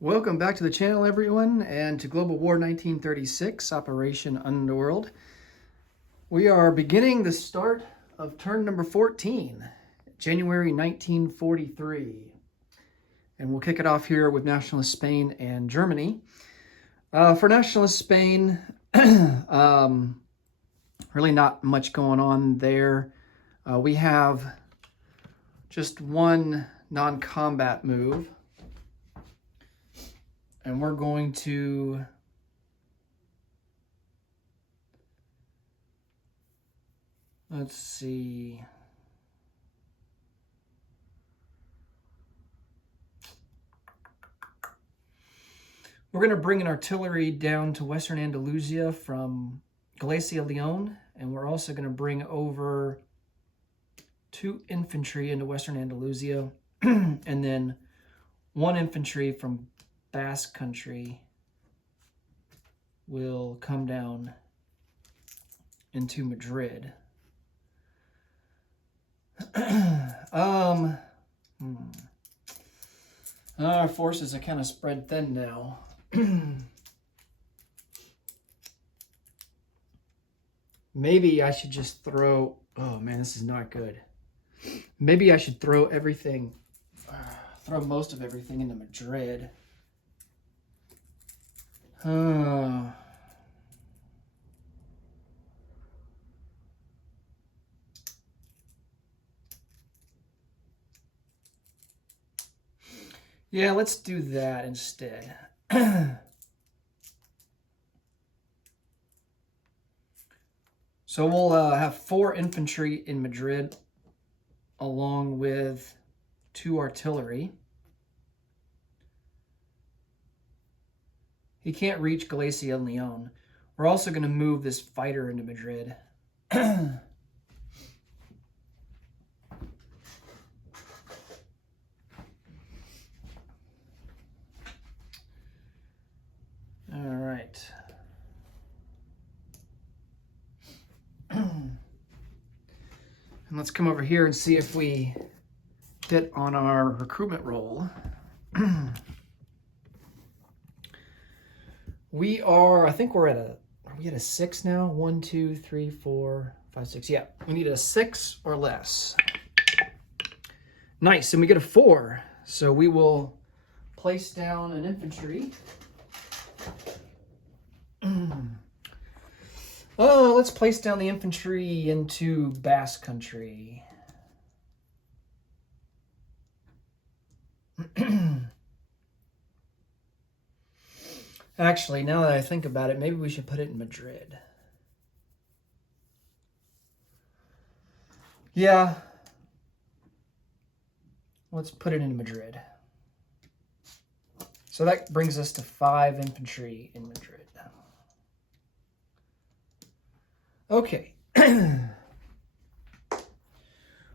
Welcome back to the channel, everyone, and to Global War 1936, Operation Underworld. We are beginning the start of turn number 14, January 1943. And we'll kick it off here with Nationalist Spain and Germany. For Nationalist Spain, really not much going on there. We have just one non-combat move. And we're going to let's see. We're going to bring an artillery down to Western Andalusia from Galicia, Leon, and we're also going to bring over 2 infantry into Western Andalusia, and then 1 infantry from Basque Country will come down into Madrid. Our forces are kind of spread thin now. Maybe I should just throw... Oh man, this is not good. Maybe I should throw everything... throw most of everything into Madrid. Yeah, let's do that instead. So we'll have 4 infantry in Madrid along with 2 artillery. He can't reach Galicia and Leon. We're also going to move this fighter into Madrid. All right. And let's come over here and see if we get on our recruitment roll. We are, I think we're at are we at a 6 now? 1, 2, 3, 4, 5, 6. Yeah, we need a 6 or less. Nice, and we get a 4. So we will place down an infantry. Oh, let's place down the infantry into Basque Country. Actually, now that I think about it, maybe we should put it in Madrid. Yeah. Let's put it in Madrid. So that brings us to 5 infantry in Madrid. Okay.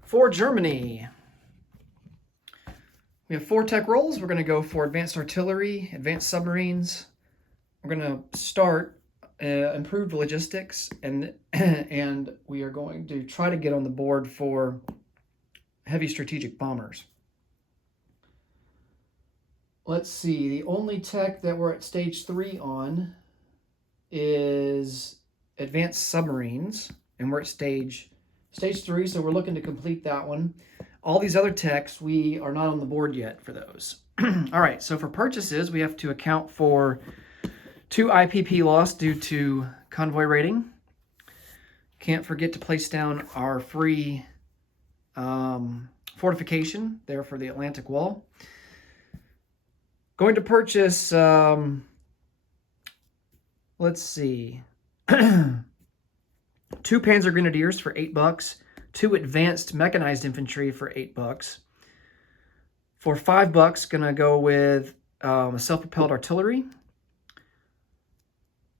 For Germany, we have 4 tech rolls. We're going to go for advanced artillery, advanced submarines. We're going to start improved logistics, and we are going to try to get on the board for heavy strategic bombers. Let's see. The only tech that we're at stage 3 on is advanced submarines, and we're at stage 3, so we're looking to complete that one. All these other techs, we are not on the board yet for those. All right, so for purchases, we have to account for 2 IPP loss due to convoy raiding. Can't forget to place down our free fortification there for the Atlantic Wall. Going to purchase, let's see, 2 Panzer Grenadiers for $8, 2 advanced mechanized infantry for $8. For $5, gonna go with self-propelled artillery.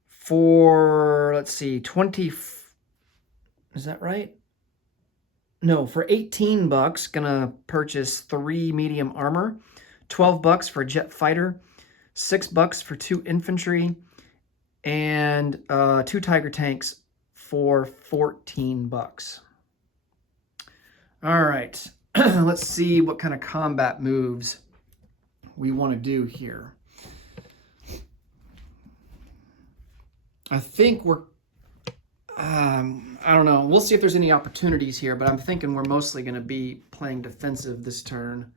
For, let's see, 20, is that right? No, for $18, gonna purchase 3 medium armor, $12 for a jet fighter, $6 for 2 infantry, and 2 Tiger tanks for $14. All right, let's see what kind of combat moves we want to do here. I think we're, I don't know. We'll see if there's any opportunities here, but I'm thinking we're mostly going to be playing defensive this turn.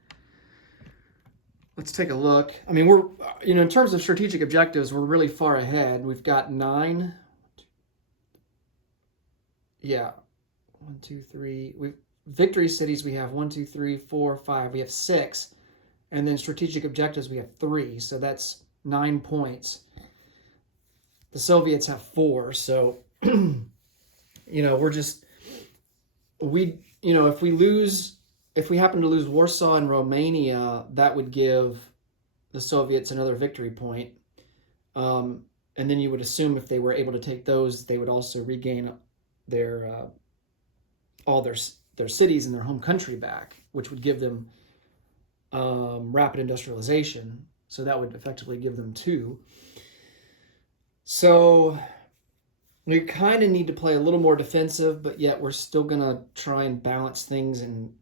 Let's take a look. I mean, we're, in terms of strategic objectives, we're really far ahead. We've got 9. Yeah. 1, 2, 3. Victory cities, we have 1, 2, 3, 4, 5. We have 6. And then strategic objectives, we have 3. So that's 9 points. The Soviets have 4. So, we're just, if we happen to lose Warsaw and Romania, that would give the Soviets another victory point. And then you would assume if they were able to take those, they would also regain their all their cities and their home country back, which would give them rapid industrialization. So that would effectively give them 2. So we kind of need to play a little more defensive, but yet we're still going to try and balance things and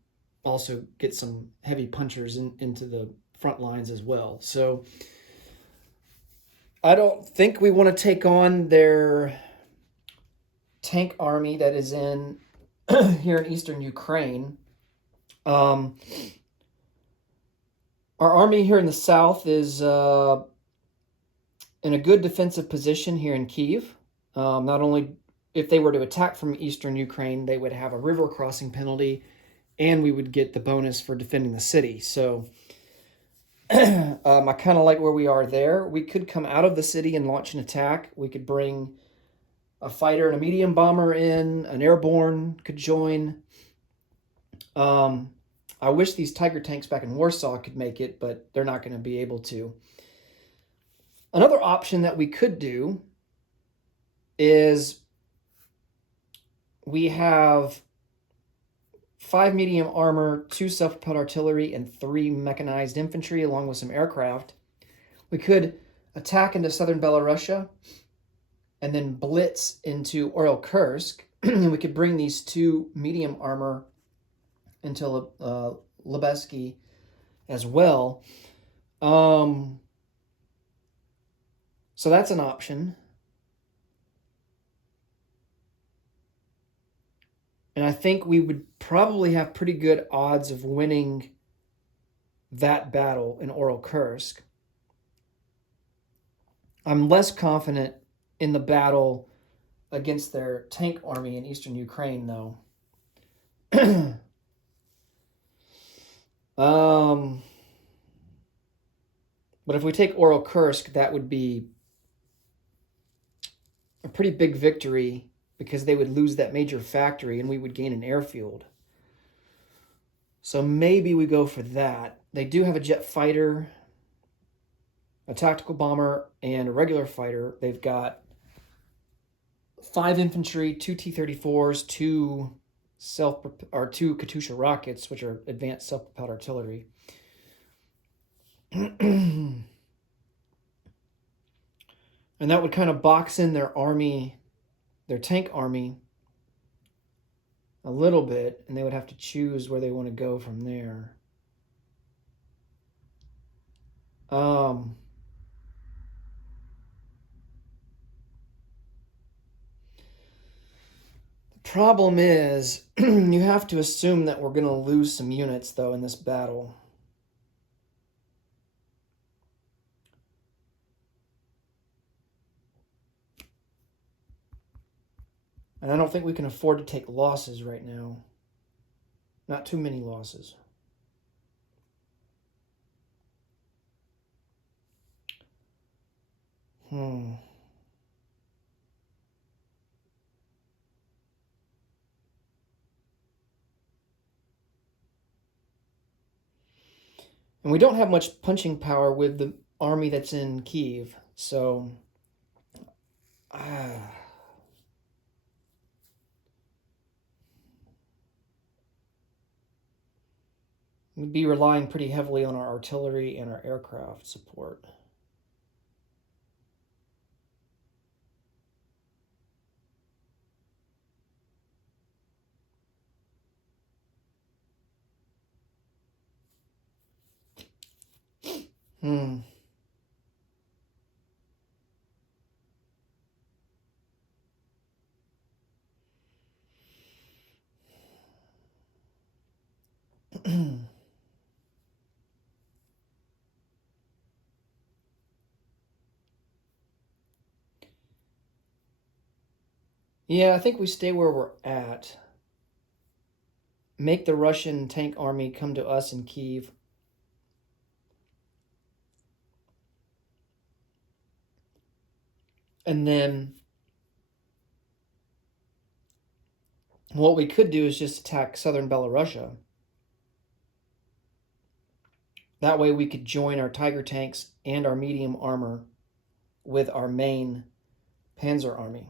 also get some heavy punchers into the front lines as well. So I don't think we want to take on their tank army that is in here in eastern Ukraine. Our army here in the south is in a good defensive position here in Kyiv. Not only if they were to attack from eastern Ukraine, they would have a river crossing penalty, and we would get the bonus for defending the city. So I kind of like where we are there. We could come out of the city and launch an attack. We could bring a fighter and a medium bomber in. An airborne could join. I wish these Tiger tanks back in Warsaw could make it, but they're not going to be able to. Another option that we could do is we have 5 medium armor, 2 self-propelled artillery, and 3 mechanized infantry, along with some aircraft. We could attack into southern Belarusia and then blitz into Orel-Kursk. We could bring these 2 medium armor into Lebesky as well. So that's an option. And I think we would probably have pretty good odds of winning that battle in Orel-Kursk. I'm less confident in the battle against their tank army in eastern Ukraine, though. But if we take Orel-Kursk, that would be a pretty big victory because they would lose that major factory and we would gain an airfield. So maybe we go for that. They do have a jet fighter, a tactical bomber, and a regular fighter. They've got 5 infantry, 2 T-34s, 2 Katyusha rockets, which are advanced self-propelled artillery. And that would kind of box in their army, their tank army, a little bit, and they would have to choose where they want to go from there. The problem is you have to assume that we're going to lose some units, though, in this battle. And I don't think we can afford to take losses right now. Not too many losses. And we don't have much punching power with the army that's in Kyiv, so we'd be relying pretty heavily on our artillery and our aircraft support. Yeah, I think we stay where we're at. Make the Russian tank army come to us in Kyiv. And then what we could do is just attack southern Belarusia. That way we could join our Tiger tanks and our medium armor with our main Panzer army.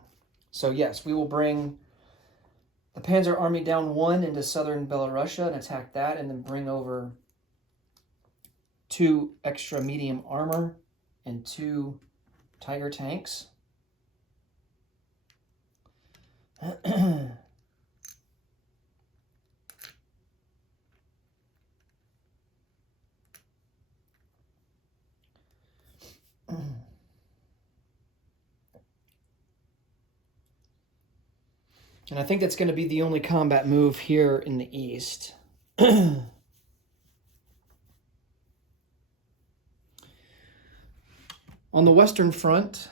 So yes, we will bring the Panzer army down 1 into southern Belarusia and attack that, and then bring over 2 extra medium armor and 2 Tiger tanks. And I think that's going to be the only combat move here in the east. On the Western Front,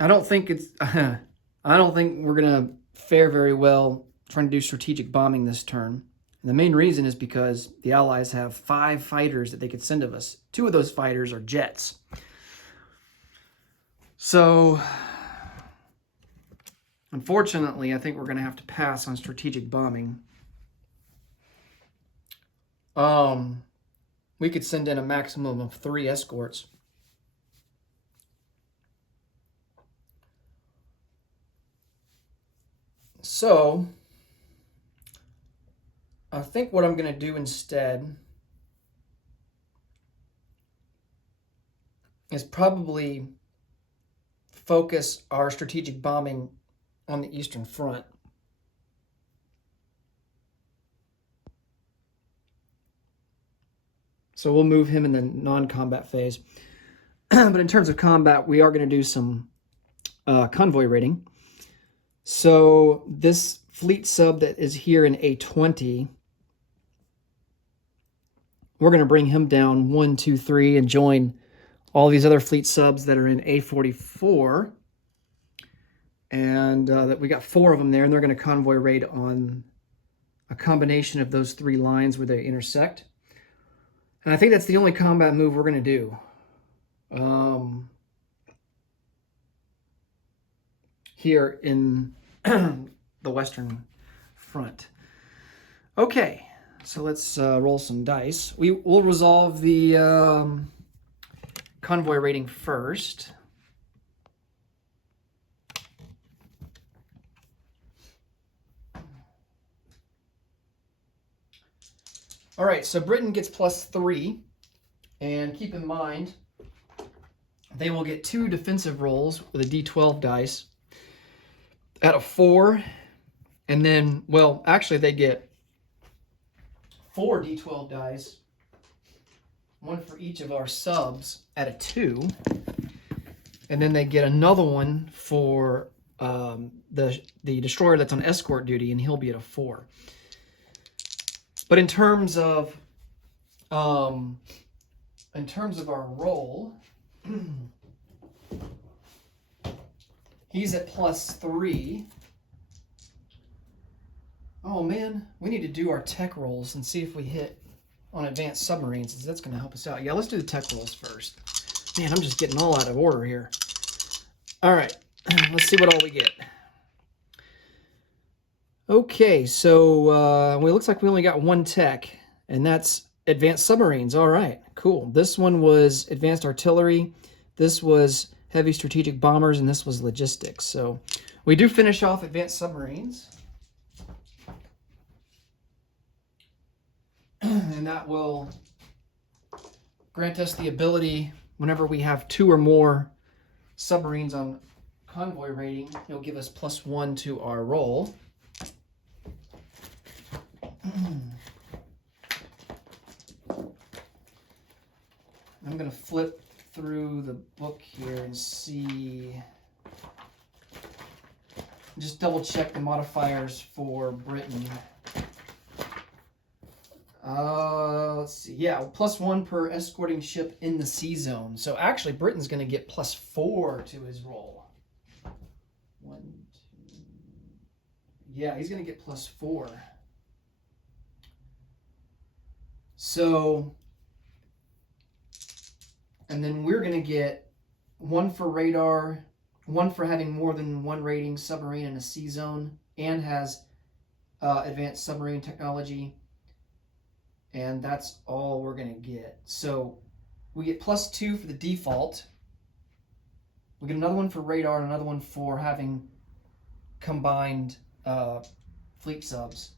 I don't think we're going to fare very well trying to do strategic bombing this turn. And the main reason is because the Allies have 5 fighters that they could send of us. 2 of those fighters are jets. So, unfortunately, I think we're going to have to pass on strategic bombing. We could send in a maximum of 3 escorts. So, I think what I'm going to do instead is probably focus our strategic bombing on the Eastern Front. So we'll move him in the non-combat phase. But in terms of combat, we are going to do some convoy raiding. So this fleet sub that is here in A20, we're going to bring him down 1, 2, 3 and join all these other fleet subs that are in A44. And that we got 4 of them there, and they're going to convoy raid on a combination of those 3 lines where they intersect. And I think that's the only combat move we're going to do. Here in the Western Front. Okay, so let's roll some dice. We'll resolve the convoy raiding first. All right, so Britain gets +3, and keep in mind, they will get 2 defensive rolls with a D12 dice at a 4, and then, well, actually they get 4 D12 dice, 1 for each of our subs at a 2, and then they get another one for the destroyer that's on escort duty, and he'll be at a 4. But in terms of our roll, he's at +3. Oh man, we need to do our tech rolls and see if we hit on advanced submarines, since that's going to help us out. Yeah, let's do the tech rolls first. Man, I'm just getting all out of order here. All right, let's see what all we get. Okay, so it looks like we only got 1 tech, and that's advanced submarines. All right, cool. This one was advanced artillery, this was heavy strategic bombers, and this was logistics. So we do finish off advanced submarines. And that will grant us the ability, whenever we have 2 or more submarines on convoy rating, it'll give us +1 to our roll. I'm going to flip through the book here and see Just double check the modifiers for Britain. Let's see. Yeah, +1 per escorting ship in the sea zone. So actually, Britain's going to get +4 to his roll. 1, 2. Yeah, he's going to get +4. So, and then we're going to get 1 for radar, 1 for having more than 1 rating submarine in a sea zone, and has advanced submarine technology. And that's all we're going to get. So we get +2 for the default. We get another 1 for radar and another 1 for having combined fleet subs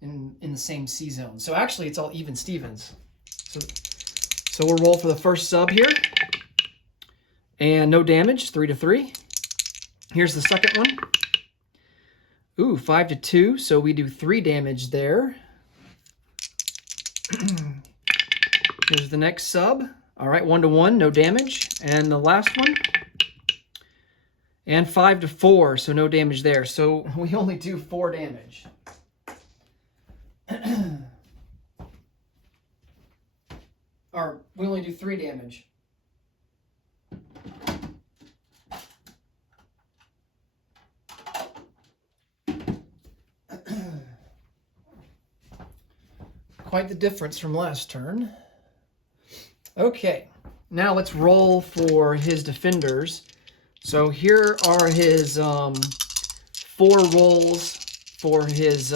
in the same sea zone. So actually, it's all even Stevens. So we'll roll for the first sub here. And no damage, 3 to 3. Here's the second one. Ooh, 5 to 2. So we do 3 damage there. Here's the next sub. All right, 1 to 1, no damage. And the last one. And 5 to 4, so no damage there. So we only do 4 damage. Or we only do 3 damage. Quite the difference from last turn. Okay, now let's roll for his defenders. So here are his 4 rolls for his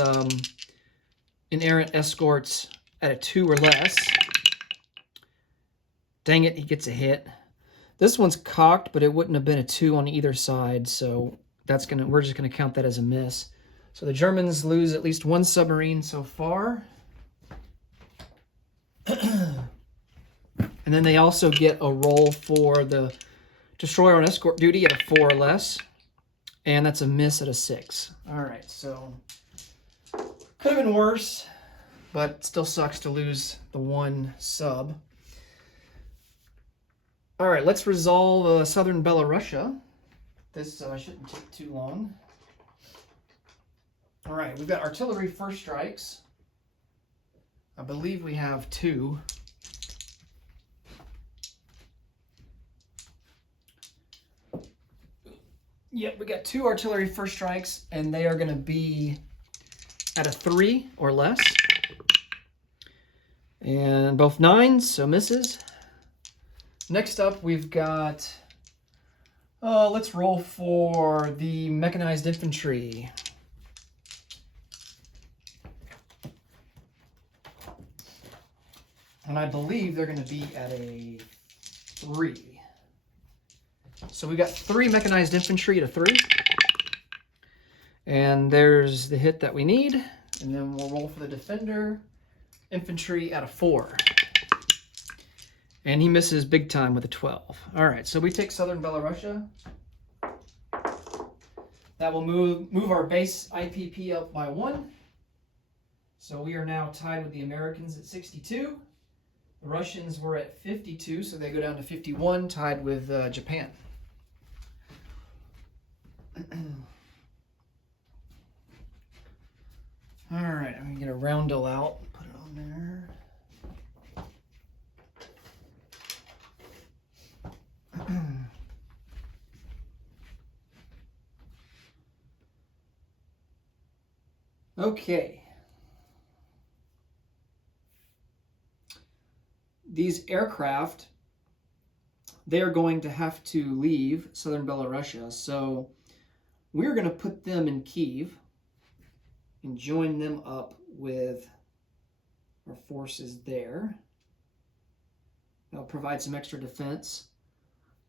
inerrant escorts at a 2 or less. Dang it, he gets a hit. This one's cocked, but it wouldn't have been a 2 on either side, so we're just gonna count that as a miss. So the Germans lose at least 1 submarine so far. And then they also get a roll for the destroyer on escort duty at a 4 or less. And that's a miss at a 6. All right, so could have been worse, but it still sucks to lose the 1 sub. All right, let's resolve southern Belarusia. This shouldn't take too long. All right, we've got artillery first strikes. I believe we have 2. Yep, we got 2 artillery first strikes, and they are going to be at a 3 or less. And both 9s, so misses. Next up, we've got, let's roll for the mechanized infantry. And I believe they're going to be at a 3. So we got 3 mechanized infantry at a 3. And there's the hit that we need. And then we'll roll for the defender. Infantry at a 4. And he misses big time with a 12. All right, so we take southern Belarusia. That will move our base IPP up by 1. So we are now tied with the Americans at 62. The Russians were at 52, so they go down to 51, tied with Japan. All right, I'm going to get a roundel out, put it on there. Okay. These aircraft, they are going to have to leave southern Belarusia, so we're going to put them in Kyiv and join them up with our forces there. That'll provide some extra defense.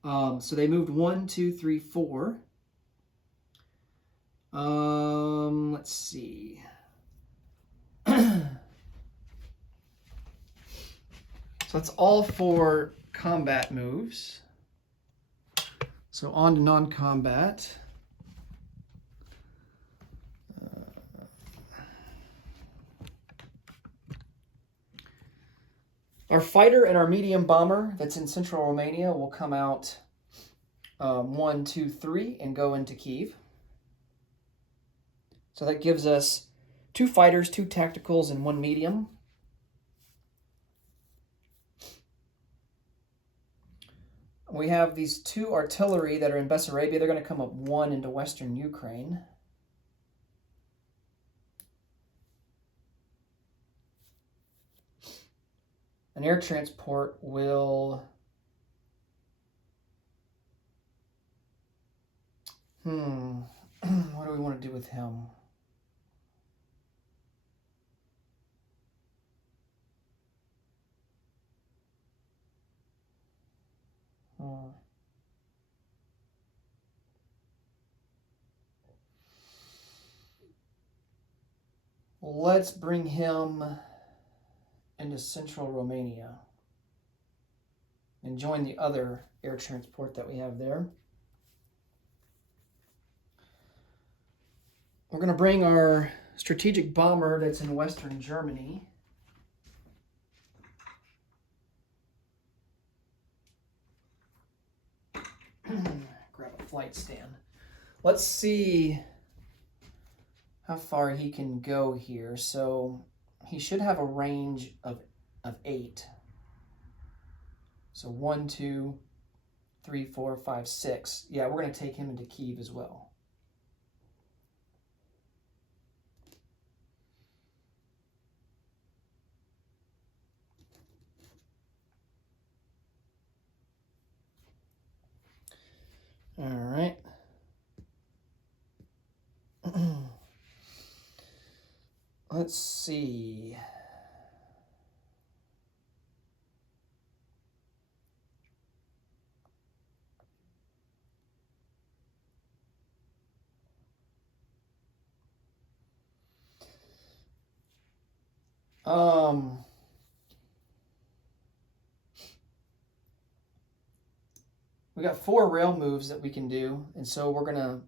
So they moved 1, 2, 3, 4. Let's see. So that's all for combat moves. So on to non-combat. Our fighter and our medium bomber that's in central Romania will come out 1, 2, 3 and go into Kyiv. So that gives us 2 fighters, 2 tacticals, and 1 medium. We have these 2 artillery that are in Bessarabia. They're going to come up 1 into western Ukraine. An air transport will... what do we want to do with him? Let's bring him into central Romania and join the other air transport that we have there. We're going to bring our strategic bomber that's in western Germany. Grab a flight stand. Let's see how far he can go here. So he should have a range of 8. So 1, 2, 3, 4, 5, 6. Yeah, we're going to take him into Kyiv as well. All right. Let's see. We got 4 rail moves that we can do, and so we're going to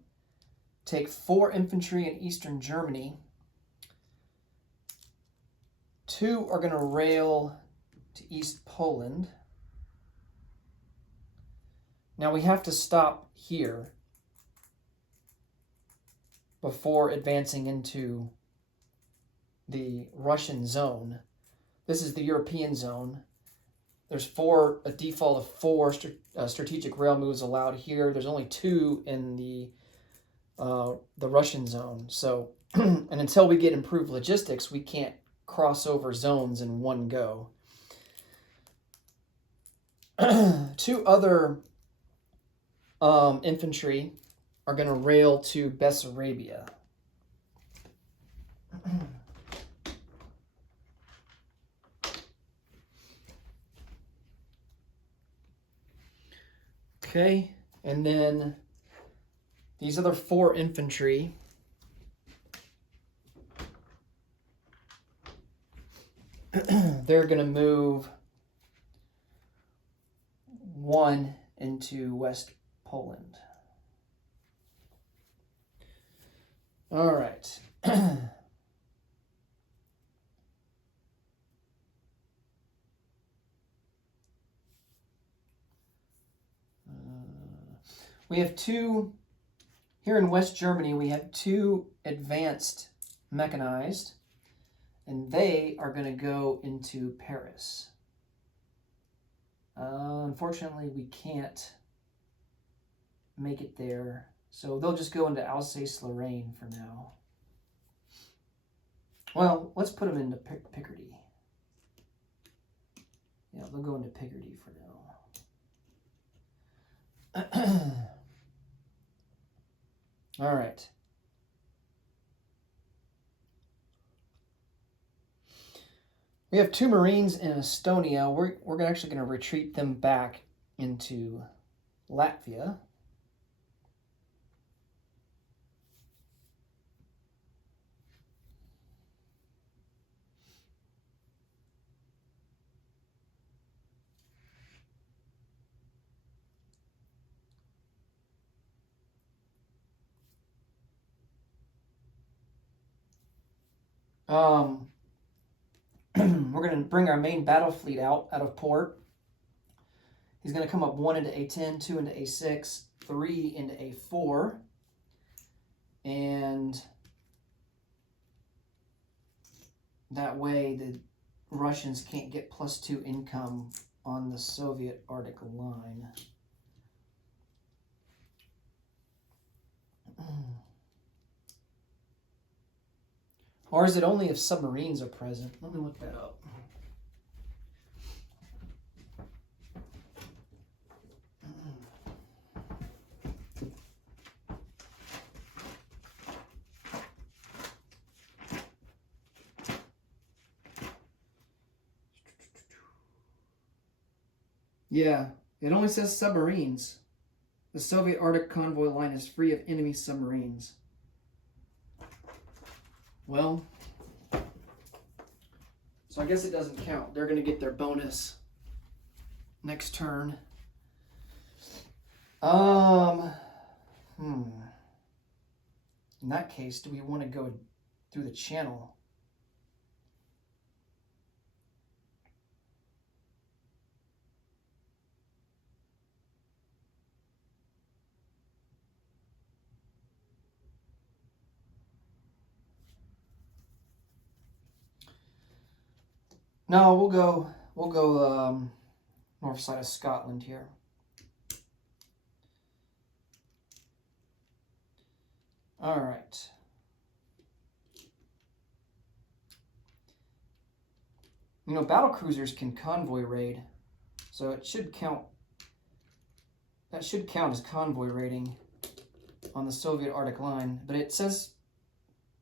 take 4 infantry in eastern Germany. 2 are going to rail to East Poland. Now we have to stop here before advancing into the Russian zone. This is the European zone. There's a default of 4 strategic rail moves allowed here. There's only 2 in the Russian zone. So, and until we get improved logistics, we can't cross over zones in one go. 2 other infantry are going to rail to Bessarabia. Okay, and then these other 4 infantry they're going to move 1 into West Poland. All right. We have 2, here in West Germany, we have 2 advanced mechanized, and they are going to go into Paris. Unfortunately, we can't make it there, so they'll just go into Alsace-Lorraine for now. Well, let's put them into Picardy. Yeah, they'll go into Picardy for now. All right. We have 2 Marines in Estonia. We're actually going to retreat them back into Latvia. We're going to bring our main battle fleet out of port. He's going to come up 1 into A10, 2 into A6, 3 into A4. And That way the Russians can't get +2 income on the Soviet Arctic line. Or is it only if submarines are present? Let me look that up. Yeah, it only says submarines. The Soviet Arctic convoy line is free of enemy submarines. Well, so I guess it doesn't count. They're going to get their bonus next turn. In that case, do we want to go through the channel? No, we'll go north side of Scotland here. All right. You know, battle cruisers can convoy raid, so it should count. That should count as convoy raiding on the Soviet Arctic line, but it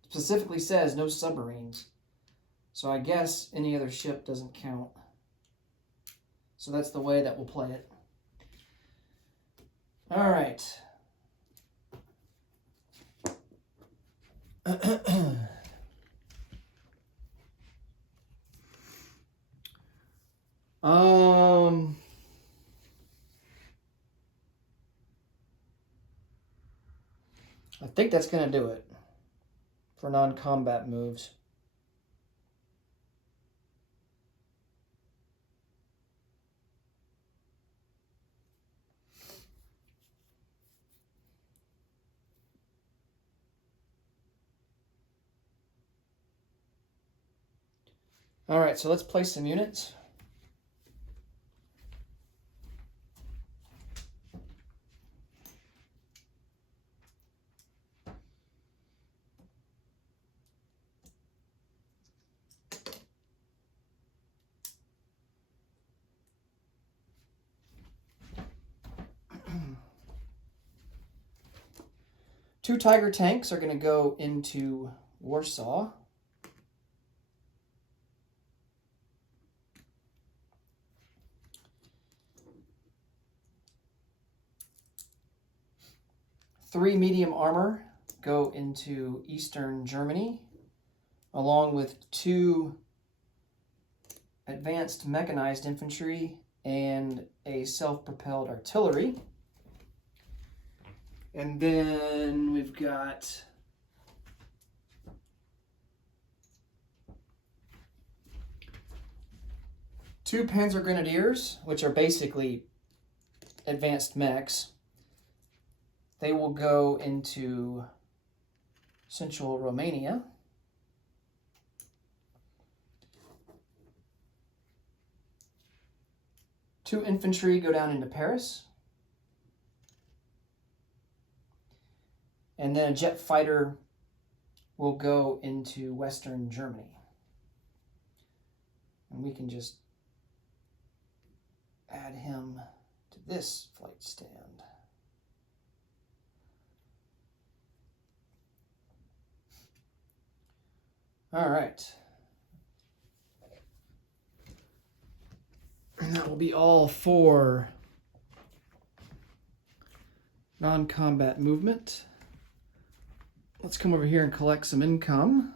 specifically says no submarines. So I guess any other ship doesn't count. So that's the way that we'll play it. All right. I think that's going to do it for non-combat moves. All right, so let's place some units. Two Tiger tanks are going to go into Warsaw. Three medium armor go into Eastern Germany, along with two advanced mechanized infantry and a self-propelled artillery. And then we've got two Panzer Grenadiers, which are basically advanced mechs. They will go into Central Romania. Two infantry go down into Paris. And then a jet fighter will go into Western Germany. And we can just add him to this flight stand. All right. And that will be all for non-combat movement. Let's come over here and collect some income.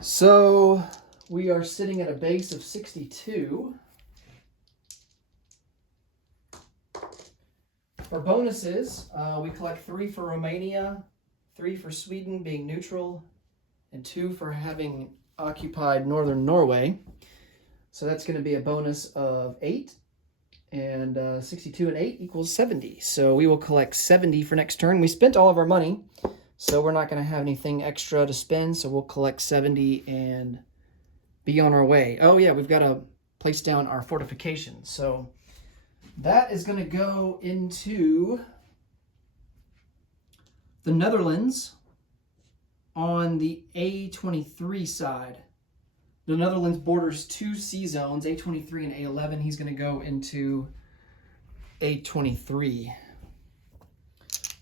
So we are sitting at a base of 62. For bonuses, we collect 3 for Romania, 3 for Sweden being neutral, and 2 for having occupied northern Norway. So that's going to be a bonus of 8. And 62 and 8 equals 70. So we will collect 70 for next turn. We spent all of our money, So we're not going to have anything extra to spend, so we'll collect 70 and be on our way. Oh yeah, we've got to place down our fortifications. So that is going to go into the Netherlands on the A23 side. The Netherlands borders 2 sea zones, A23 and A11. He's going to go into A23.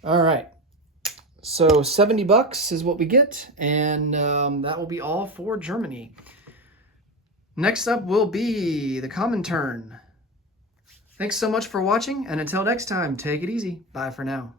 All right. So $70 is what we get, and that will be all for Germany. Next up will be the Comintern. Thanks so much for watching, and until next time, take it easy. Bye for now.